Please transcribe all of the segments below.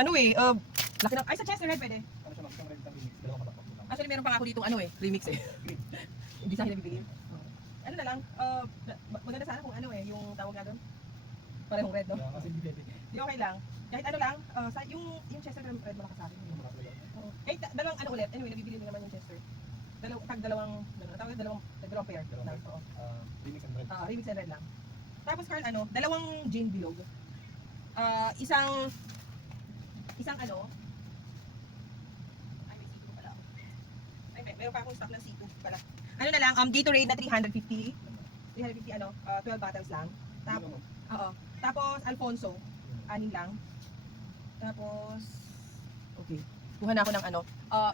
Ano eh, laki ng, ay sa Chester Red pwede. Ano siya, isang red, isang remix. Dalawang kapak. Actually, meron pa nga ako ditong ano eh, remix eh. Hindi sa akin nabibigay. Ano na lang, maganda sana kung ano eh, yung tawag nga doon. Parehong red, no? Kaya kasi hindi pwede. Di okay lang. Kahit ano lang, yung Chester Red malakas sa akin. Oo. Eh, dalawang ano ulit, anyway, nabibili mo naman yung Chester. Dalawang pair. Dalawang Lang, red. oo. Remix and red. Remix and red lang. Tapos Carl, dalawang gin bilog. Isang ano, ay may C2 pala. Ay, meron pa akong stock ng C2 pala. Ano na lang, Gatorade na 350. 12 bottles lang. Tapos Alfonso, 6 lang. Tapos, okay. Kuha na ako ng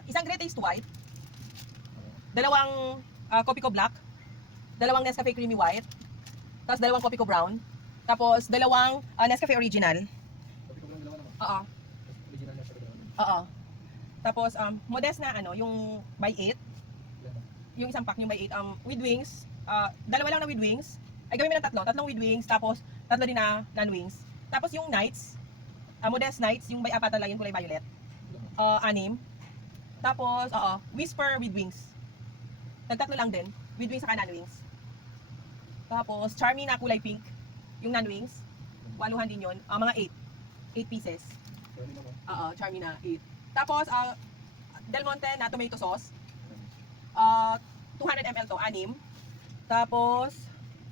isang Great Taste White. Dalawang Copico Black. Dalawang Nescafe Creamy White. Tapos dalawang Copico Brown. Tapos dalawang Nescafe Original. Sabi ko lang dalawa naman. Oo. Original na siya dalawa. Oo. Tapos modest na yung by 8. Yung isang pack yung by 8 with wings. Dalawa lang na with wings. Ay gawin mo ng tatlong with wings, tapos tatlo din na non-wings. Tapos yung nights, modest nights, yung by 4 lang yung kulay violet. 6. Tapos whisper with wings. Tatlo lang din, with wings saka non-wings. Tapos charmy na kulay pink, yung non-wings. Waluhan din yun, mga 8 pieces. Charmy na 8. Tapos Del Monte na tomato sauce. 200 ml to, 6. Tapos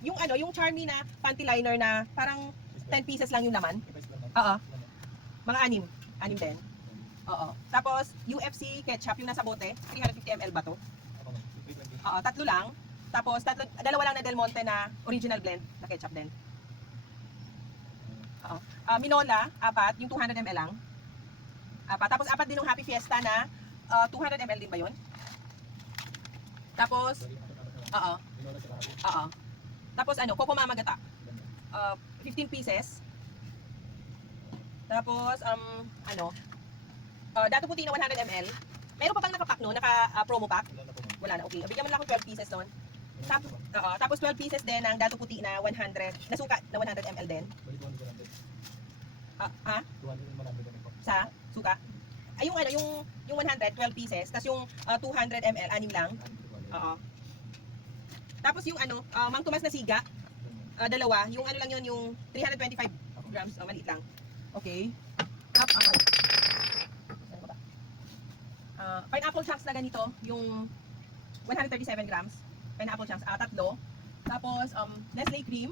yung charmy na panty liner na parang 10 pieces lang yung laman. Mga 6 din. Tapos UFC ketchup yung nasa bote, 350 ml ba to? Tatlo lang. Tapos dalawa lang na Del Monte na original blend na ketchup din. Minola, 4, yung 200 ml lang. Tapos 4 din yung Happy Fiesta na 200 ml din ba yun? Tapos tapos Coco Mama Gata. 15 pieces. Tapos Dato Puti na 100 ml. Meron pa bang nakapack no? Naka-promo pack? Wala na, okay. Bigyan mo lang ako 12 pieces nun. Tapos 12 pieces din ng Dato Puti na 100, na suka na 100 ml din. Sa suka? Ay yung 100, 12 pieces, tapos yung 200 ml, 6 lang. Tapos yung Mang Tomas na siga, dalawa, yung lang yun, yung 325 grams, maliit lang. Okay. Pineapple chunks na ganito, yung 137 grams. Pineapple chunks, 3. Tapos Nestle cream,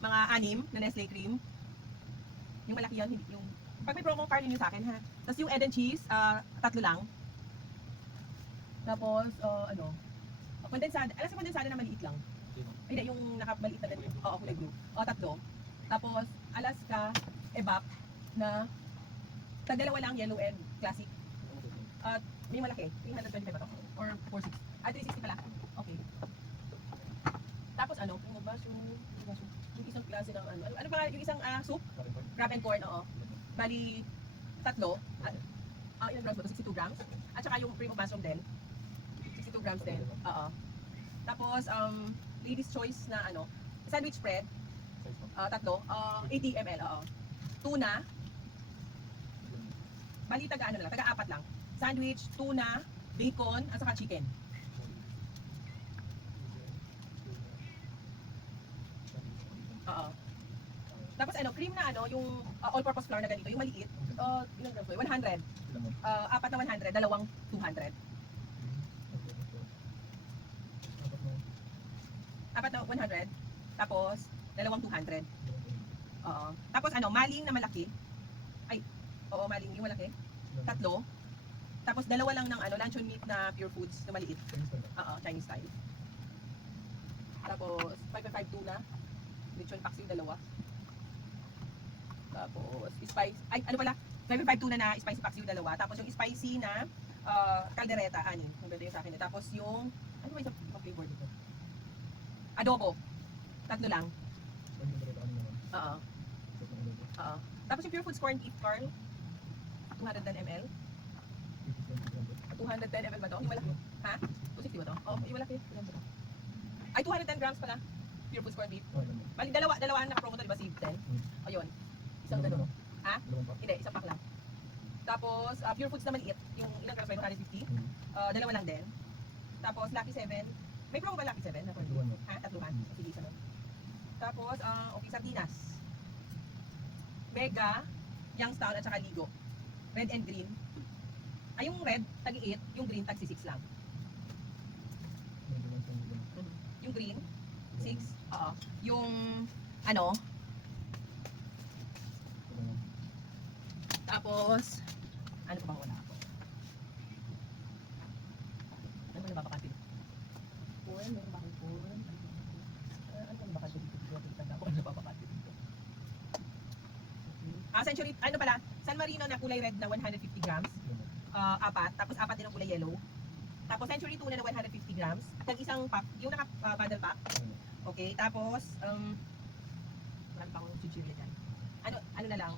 mga 6 na Nestle cream. Yung malaki yun, hindi yung pag may promo card yun sa akin ha. Tapos yung Eden cheese, 3 lang. Tapos kondensada, alas sa kondensada na maliit lang. Hindi, yung nakabaliit na ganito. Kulay blue. 3. Tapos Alaska Evap na tag-2 lang, yellow and classic. May malaki, 325 ba to? Or 460? 360 pala. Okay. Tapos yung ba yung isang klase ng ano ba yung isang soup? Crab and corn, Bali 3. Ilang grams ba to? 62 grams. At saka yung cream of mushroom din. 62 grams din. Tapos ladies choice na sandwich spread. 3. 80 ml. Tuna. Bali taga 4 lang. Sandwich, tuna, bacon, at saka chicken. Tapos cream na yung all-purpose flour na ganito, yung maliit. Ilang grams ba? 100. 4 na 100, dalawang 200. 4 na 100. Tapos dalawang 200. Tapos maling na malaki. Maling yung malaki. 3. Tapos 2 lang ng luncheon meat na pure foods na maliit. Chinese style. Tapos 5 tuna. Lechon paksiw 2. Tapos spice, 5 tuna na spicy paksiw 2. Tapos yung spicy na caldereta 6. Yung benta yung sa akin. Tapos yung ano ba yung flavor dito? Adobo. 3 lang. Tapos yung pure foods corned beef, Carl. 210 ml. 210 ml ba to? Yung malaki. Ha? 260 ba to? Yung malaki. Ay, 210 grams pala. Pure foods corned beef. Bali, dalawa ang nakapromo to, diba? Save 10. Ayun. Isang ganun. Ha? Hindi, isang pack lang. Tapos, Pure Foods na maliit. Yung ilang grams ba yun? 150. Dalawa lang din. Tapos, Lucky 7. May promo ba Lucky 7? Na Tatluhan, no? Ha? Tatluhan. Sige, isa nun. Tapos, okay, sardinas. Mega, Youngstown at saka Ligo. Red and green. Ay, yung red, tagi 8. Yung green, tagi 6 lang. Yung green, 6. Oo. Yung, ano, tapos, ano pa bang wala ako? Ano ba nababakatin? Corn, meron ba akong corn? Ano ba nababakatin dito? Tanda ko ano nababakatin dito. Century, ano pala? San Marino na kulay red na 150 grams. Apat. Tapos apat din ang kulay yellow. Tapos Century Tuna na 150 grams. At isang pack, yung naka-bundle pack. Okay, tapos, marami pa akong chichirya dyan. Ano na lang,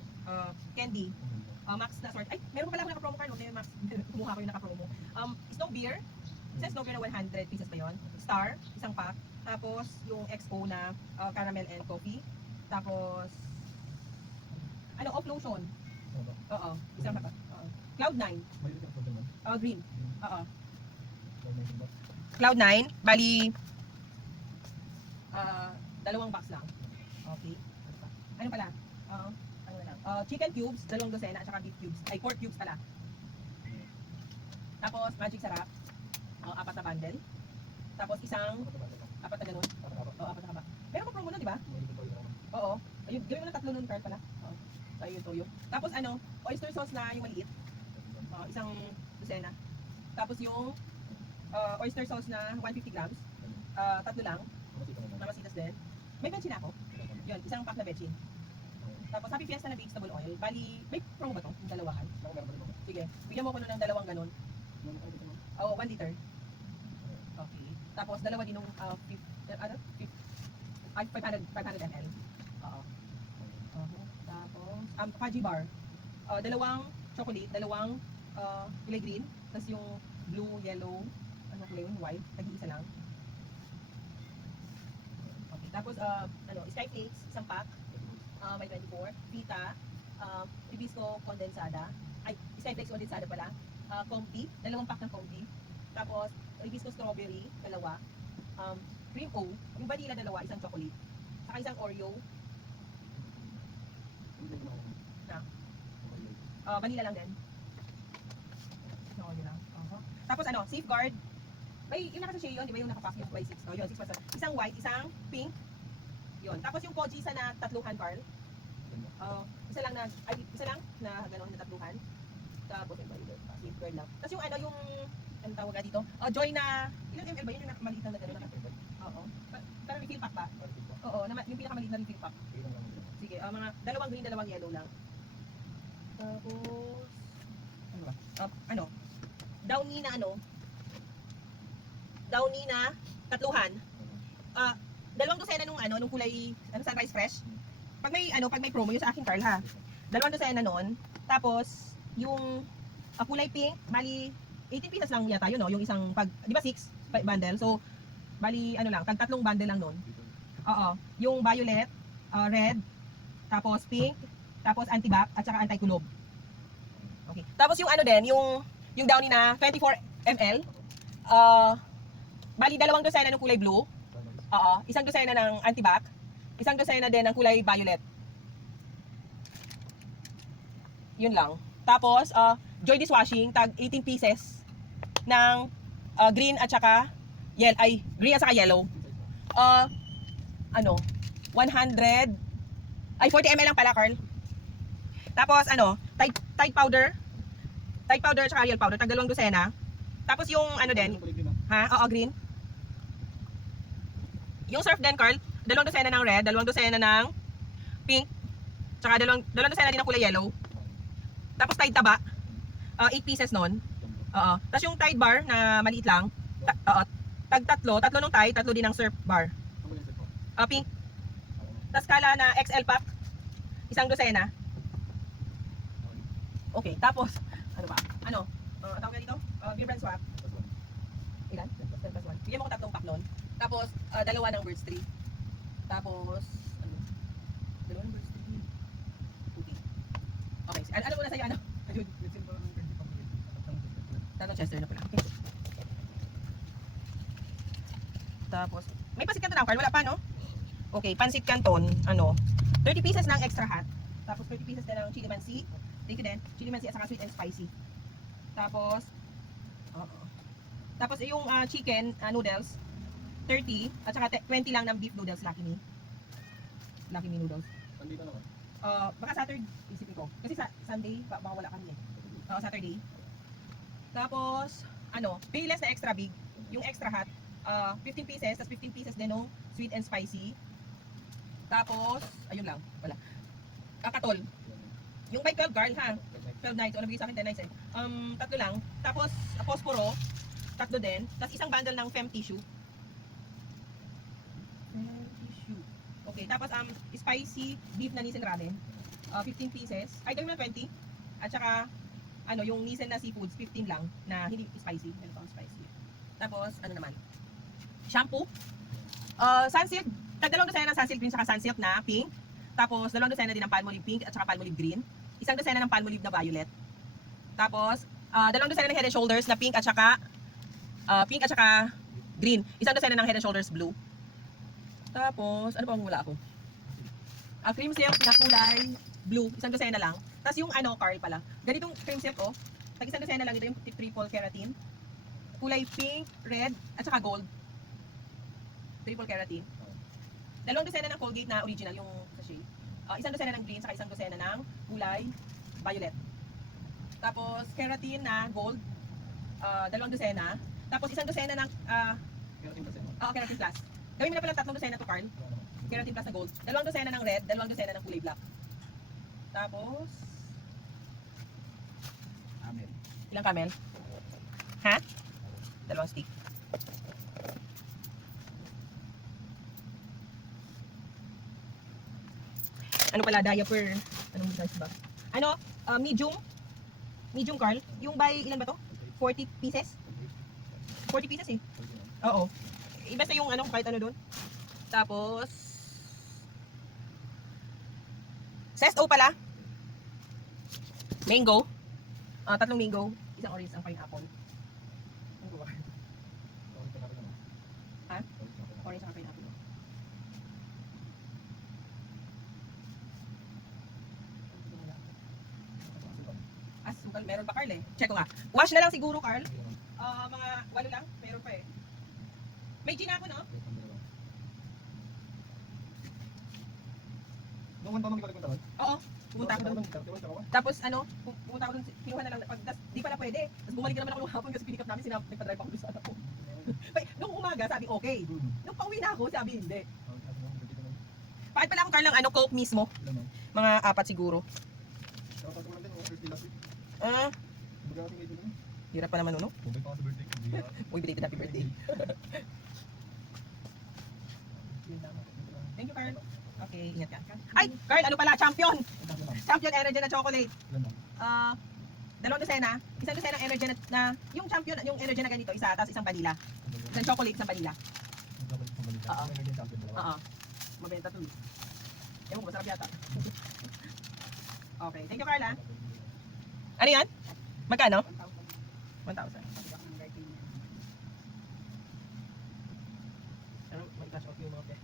candy. Max na sort. Ay, meron pa pala ako naka-promo card. Okay, Max. Kumuha ko yung naka-promo. Snow beer. Isa snow beer na 100 pieces pa yun. Star, isang pack. Tapos, yung XO na caramel and coffee. Tapos, off lotion. Oo, isang pack. Cloud9. Green. Oo. Cloud9, bali, dalawang box lang. Okay. Ano pala? Ano na lang? Chicken cubes, dalawang dosena, at saka beef cubes. Ay, pork cubes pala. Tapos, magic sarap. Apat na bundle. Tapos, apat na ganun. Oo, apat na kaba. Meron pa promo nun, di ba? Oo. Ayun, gawin mo na tatlo nun card pala. Oo. So, ayun, toyo. Tapos, oyster sauce na yung maliit. Isang dosena. Tapos, yung oyster sauce na 150 grams. Tatlo lang. Namasitas din. May bechin ako. Yun, isang pack na bechin. Tapos Happy Fiesta na vegetable oil. Bali, may promo ba to? Yung dalawahan? Sige, bigyan mo ko nun ng dalawang ganun. Oo, 1 liter. Okay. Tapos dalawa din nung 500 ml. Oo. Tapos, fudgy bar. Dalawang chocolate, dalawang kulay green. Tapos yung blue, yellow, kulay yung white. Tag-iisa lang. Okay. Tapos, Sky Flakes, isang pack. May 24. Pita. Hibisco condensada. Ay, Sky Flakes condensada pala. Comfy. Dalawang pack ng comfy. Tapos, hibisco strawberry. Dalawa. Cream O. Yung vanilla dalawa. Isang chocolate. Saka isang Oreo. Vanilla lang din. Isang Oreo lang. Tapos, Safeguard. May, yung naka-sachet yun, di ba yung nakapack yung by 6? Yun, 6%. Isang white, isang pink. Yun. Tapos yung Koji sa na tatluhan, Carl. Isa lang na gano'n na tatluhan. Tapos yung safeguard lang. Tapos yung yung anong tawag dito? Joy na, ilang ml ba yun? Yung maliit na gano'n? Oo. Pero refill pack ba? Oo, yung pinakamaliit na refill pack. Sige, mga dalawang green, dalawang yellow lang. Tapos, Downy na tatluhan. Dalawang dosena nung kulay sunrise fresh. Pag may promo yung sa akin, Carl, ha. Dalawang dosena nun. Tapos yung kulay pink, bali 18 pieces lang yata yun, no? Yung isang di ba 6 bundle. So bali tatlong bundle lang nun. Oo. Yung violet, red, tapos pink, tapos anti-bac at saka anti-kulob. Okay. Tapos yung yung Downy na 24 ml. Bali dalawang dosena ng kulay blue. Oo, isang dosena ng anti-bac, isang dosena din ng kulay violet. Yun lang. Tapos, Joy Dishwashing, tag 18 pieces ng green at saka green at saka yellow. 100 ay 40 ml lang pala, Carl. Tapos Tide powder at saka Ariel powder, tag dalawang dosena. Tapos yung din, oo, green. Yung surf din, Carl, dalawang dosena ng red, dalawang dosena ng pink, tsaka dalawang dosena din ng kulay yellow. Tapos Tide taba, 8 pieces nun. Oo. Tapos yung Tide bar na maliit lang, tatlo ng Tide, tatlo din ng surf bar. Pink. Tapos kala na XL pack, isang dosena. Okay, tapos, tawag dito? Beer brand swap. Ilan? 10 plus 1. Bigyan mo ko tatlong pack nun. Tapos, dalawa ng Birds 3. Tapos, dalawa ng Birds 3. Puti. Okay. Alam mo na sa'yo, Tapos, may pansit canton na, Carl? Wala pa, no? Okay, pansit canton, 30 pieces ng extra hot. Tapos 30 pieces din ng chili mansi. Thank you din. Chili mansi at saka sweet and spicy. Tapos, tapos yung chicken noodles, 30. At saka 20 lang ng beef noodles, Lucky Me. Lucky Me noodles. Nandito naman. Baka Saturday, isipin ko. Kasi sa Sunday, baka wala kami eh. Saturday. Tapos, payless na extra big. Yung extra hot, 15 pieces. Tapos 15 pieces din ng sweet and spicy. Tapos, ayun lang. Wala. Katol. Yung by 12 girl ha. 12 nights. O nabigay sa akin 10 nights eh. Tatlo lang. Tapos, posporo. Tatlo din. Tapos isang bundle ng fem tissue. Okay. Tapos, spicy beef na Nissin ramen. 15 pieces. Ay, gawin mo na 20. At saka, yung Nissin na seafoods, 15 lang. Na hindi spicy. Ano pang spicy. Tapos, naman. Shampoo. Sunsilk. Tagdalawang dosena ng Sunsilk green saka Sunsilk na pink. Tapos, dalawang dosena din ng Palmolive pink at saka Palmolive green. Isang dosena ng Palmolive na violet. Tapos, dalawang dosena ng Head and Shoulders na pink at saka green. Isang dosena ng Head and Shoulders blue. Tapos, ano pa wala ako? Cream silk na kulay blue. Isang dosena lang. Tapos yung Carl pala. Ganitong cream silk tag isang dosena lang ito yung triple keratin. Kulay pink, red, at saka gold. Triple keratin. Dalawang dosena ng Colgate na original, yung sachet. Isang dosena ng green, saka isang dosena ng kulay violet. Tapos, keratin na gold, dalawang dosena. Tapos, isang dosena ng, keratin plus. Gawin mo na pala tatlong dosena to, Carl. Keratin plus na gold. Dalawang dosena ng red, dalawang dosena ng kulay black. Tapos, Amen. ilang camel? Ha? Dalawang stick. Ano pala, diaper. Anong size ba? Medium. Medium, Carl. Yung by, ilan ba to? 40 pieces? 40 pieces eh. Oo. Iba sa yung kahit ano doon. Tapos, Zesto pala. Mango. Tatlong mango. Isang orange, ang pineapple. Ha? Orange ang pineapple. Asukal, meron pa Carl eh. Check ko nga. Wash na lang siguro Carl. Mga 8 lang. Meron pa eh. May gin ako no? Noong one pa magkakalit mo taon? Oo. Pumunta ako doon. Tapos pumunta ako doon. Kinuha na lang. Tas, di pala pwede. Tapos bumalik na naman ako nung hapon kasi pinikap namin. Nagpa-drive ako doon sa anak ko. Nung umaga sabi okay. Nung pauwi na ako sabi hindi. Bakit pala ako Carl ng Coke mismo? Mga 4 siguro. Hirap pa naman no? Uy, belated happy birthday. Thank you, Carl. Okay, ingat ka. Ay, Carl, ano pala? Champion! Champion Energy na chocolate. Dalawang dosena. Isang dosena ng Energy na yung champion, yung Energy na ganito, isa, tapos isang vanilla. Isang chocolate, isang vanilla. Oo. Mabenta to. Ewan ko, masarap yata. Okay, thank you, Carl. Ano yan? Magkano? 1,000. Mag-cash off yung mga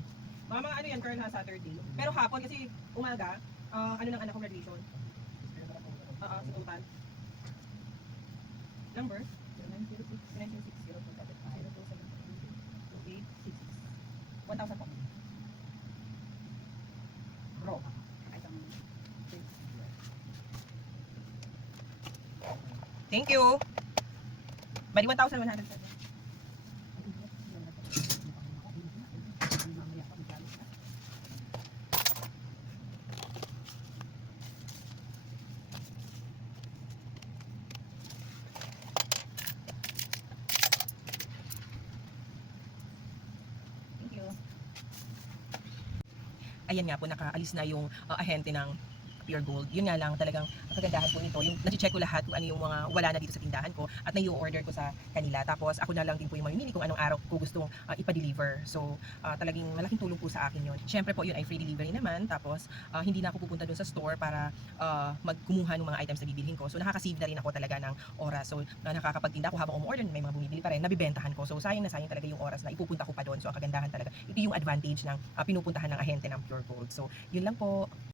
mga ano yan, Carl, ha, Saturday. Pero hapon, kasi umaga, ng anak ko graduation. Sa total. Number? 1,000 po. Bro. Thank you. Bali 1,100. Ayan nga po, nakaalis na yung ahente ng Pure Gold. Yun nga lang talagang ang kagandahan po nito, yung nati-check ko lahat kung ano yung mga wala na dito sa tindahan ko at na-i-order ko sa kanila. Tapos ako na lang din po yung mamimili kung anong araw ko gustong ipa-deliver. So talagang malaking tulong po sa akin yun. Syempre po yun ay free delivery naman. Tapos hindi na ako pupunta doon sa store para magkumuha ng mga items na bibilhin ko. So nakaka-save na rin ako talaga ng oras. So nakakapagtinda ako habang umorder, may mga bumibili pa rin, nabibentahan ko. So sayang na sayang talaga yung oras na ipupunta ko pa doon. So ang kagandahan talaga, ito yung advantage ng pinupuntahan ng ahente ng Pure Gold. So yun lang po.